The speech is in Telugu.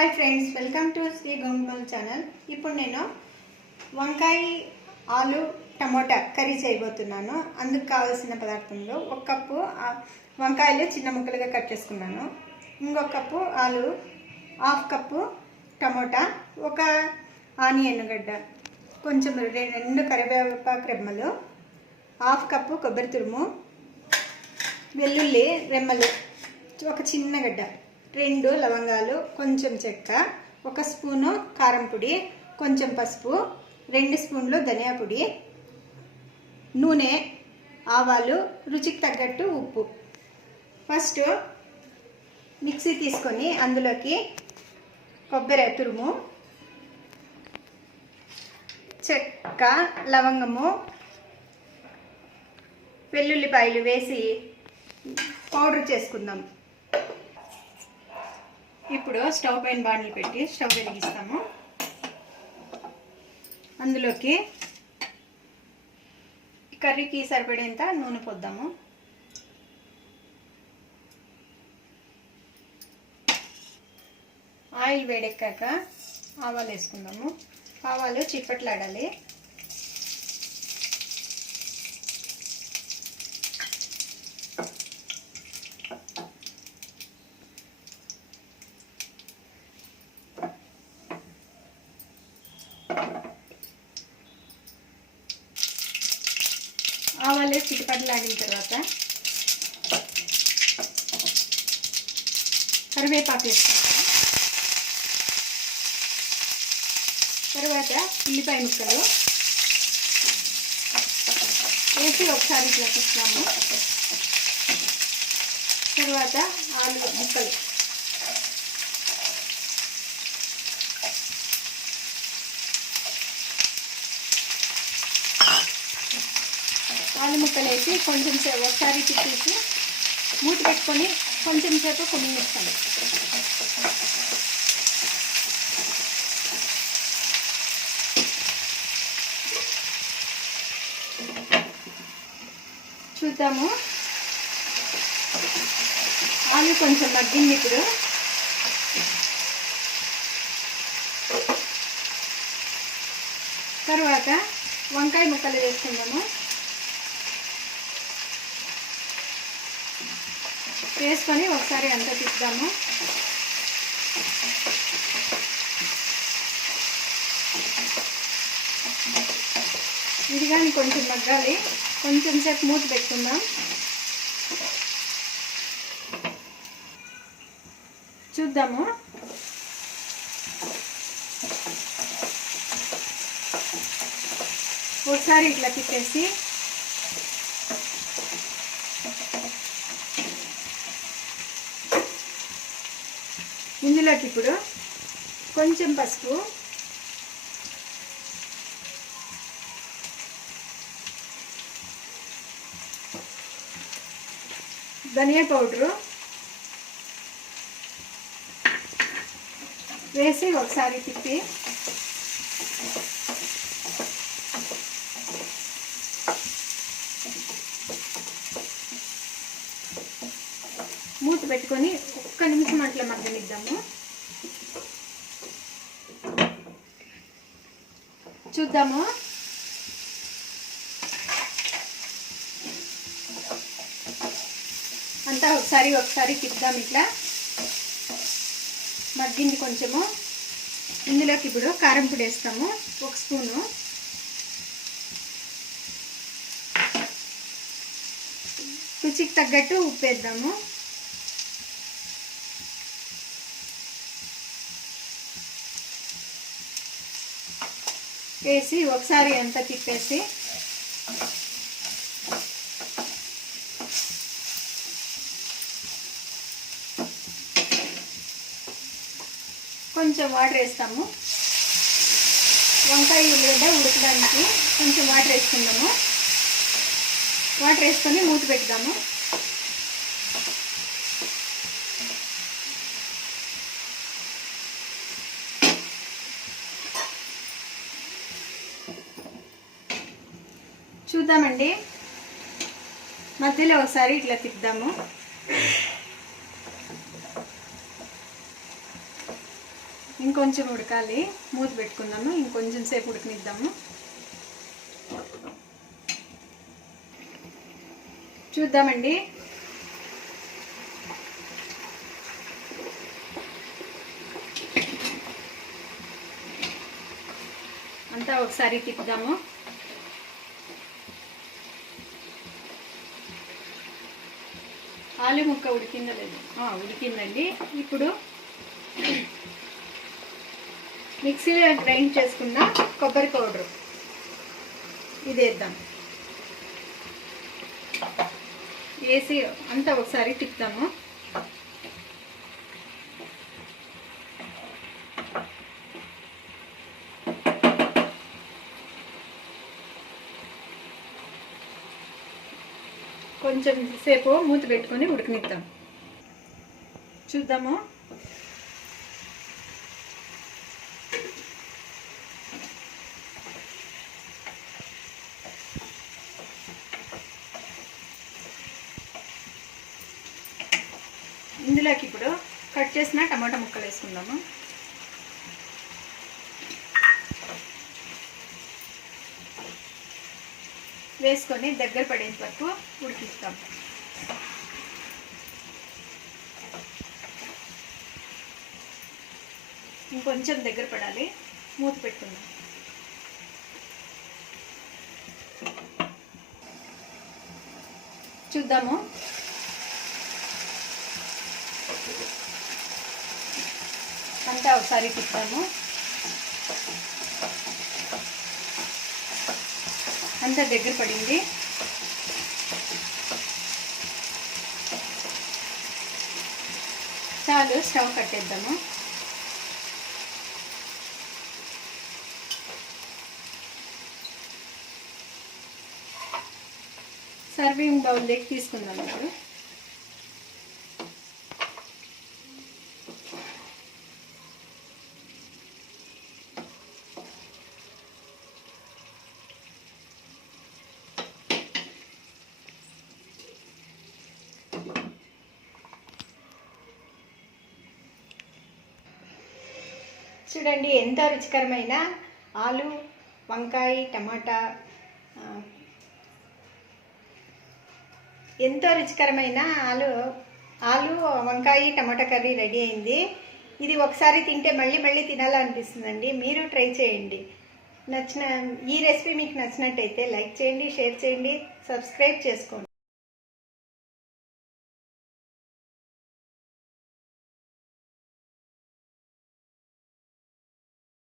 Hi friends, welcome to Sri Gongura channel. ఇప్పుడు నేను వంకాయ ఆలు టమోటా కర్రీ చేయబోతున్నాను. అందుకు కావాల్సిన పదార్థంలో 1 కప్పు వంకాయలు చిన్న ముక్కలుగా కట్ చేసుకున్నాను. ఇంకొక కప్పు ఆలు, 1/2 కప్పు టమోటా, 1 ఆనియన్ గడ్డ, కొంచెం 2 కరివేపాకు రెమ్మలు, 1/2 కప్పు కొబ్బరి తురుము, వెల్లుల్లి రెమ్మలు, 1 చిన్న గడ్డ, 2 లవంగాలు, కొంచెం చెక్క, 1 స్పూను కారం పొడి, కొంచెం పసుపు, 2 స్పూన్లు ధనియా పొడి, నూనె, ఆవాలు, రుచికి తగ్గట్టు ఉప్పు. ఫస్ట్ మిక్సీ తీసుకొని అందులోకి కొబ్బరి తురుము, చెక్క, లవంగము, వెల్లుల్లిపాయలు వేసి పౌడర్ చేసుకుందాం. ఇప్పుడు స్టవ్ పైన బాండ్లు పెట్టి స్టవ్ వెలిగిస్తాము. అందులోకి కర్రీకి సరిపడేంత నూనె పోద్దాము. ఆయిల్ వేడెక్కాక ఆవాలు వేసుకుందాము. ఆవాలు చిప్పట్లాడాలి. ఆవాలు చిటిపట్లాడిన తర్వాత కరివేపాకు వేసుకుంటాం. తర్వాత ఉల్లిపాయ ముక్కలు వేసి ఒకసారి ఇట్లా తిప్పుతాము. తర్వాత ఆలు ముక్కలు, ఆలు ముక్కలు వేసి కొంచెం సేపు ఒకసారి తిప్పేసి మూత పెట్టుకొని కొంచెం సేపు కుమ్మిస్తాను. చూద్దాము. ఆలు కొంచెం మగ్గింది. ఇప్పుడు తర్వాత వంకాయ ముక్కలు వేసుకుందాము. వేసుకొని ఒకసారి అంతా తిప్పుదాము. ఇది కానీ కొంచెం మగ్గాలి. కొంచెం సేపు మూత పెట్టుకుందాం. చూద్దాము. ఒకసారి ఇట్లా తిప్పేసి ఇందులోకి ఇప్పుడు కొంచెం పసుపు, ధనియా పౌడరు వేసి ఒకసారి తిప్పి మూత పెట్టుకొని 1 నిమిషం అట్లా మగ్గనిద్దాము. చూద్దాము. అంతా ఒకసారి తిప్పుదాం. ఇట్లా మగ్గింది కొంచెము. ఇందులోకి ఇప్పుడు కారం పొడి వేస్తాము. 1 స్పూను, రుచికి తగ్గట్టు ఉప్పు వేద్దాము. వేసి ఒకసారి అంతా తిప్పేసి కొంచెం వాటర్ వేస్తాము. వంకాయ ఉల్లిగడ్డ ఉడకడానికి కొంచెం వాటర్ వేసుకుందాము. వాటర్ వేసుకొని మూత పెడదాము. చూద్దామండి. మధ్యలో ఒకసారి ఇట్లా తిప్పుదాము. ఇంకొంచెం ఉడకాలి, మూత పెట్టుకుందాము. ఇంకొంచెం సేపు ఉడకనిద్దాము. చూద్దామండి. అంతా ఒకసారి తిప్పుదాము. ఆలు ముక్క ఉడికిందో లేదు? ఉడికిందండి. ఇప్పుడు మిక్సీలో గ్రైండ్ చేసుకున్న కొబ్బరి పౌడరు ఇది వేద్దాం. వేసి అంతా ఒకసారి తిప్పుతాము. కొంచెం సేపు మూత పెట్టుకొని ఉడకనిద్దాం. చూద్దాము. ఇందులోకి ఇప్పుడు కట్ చేసిన టమాటా ముక్కలు వేసుకుందాము. వేసుకొని దగ్గర పడేంత వరకు ఉడికిస్తాం. ఇంకొంచెం దగ్గర పడాలి, మూత పెట్టుకుందాం. చూద్దాము. అంతా ఒకసారి తిప్పాము. అంతా దగ్గర పడింది. చాలు, స్టవ్ కట్టేద్దాము. సర్వింగ్ బౌల్లోకి తీసుకుందాం. ఇప్పుడు చూడండి, ఎంతో రుచికరమైన ఆలు వంకాయ టమాటా ఆలు వంకాయ టమాటా కర్రీ రెడీ అయింది. ఇది ఒకసారి తింటే మళ్ళీ మళ్ళీ తినాలనిపిస్తుందండి. మీరు ట్రై చేయండి. ఈ రెసిపీ మీకు నచ్చినట్టయితే లైక్ చేయండి, షేర్ చేయండి, సబ్స్క్రైబ్ చేసుకోండి.